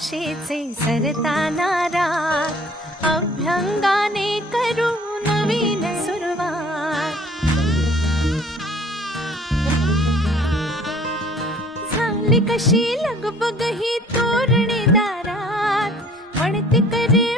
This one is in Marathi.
आशेचे सरताना रात अभ्यंगाने करू नवीन सुरुवात झाली कशी लगबग ही तोरणी दारात म्हणते करे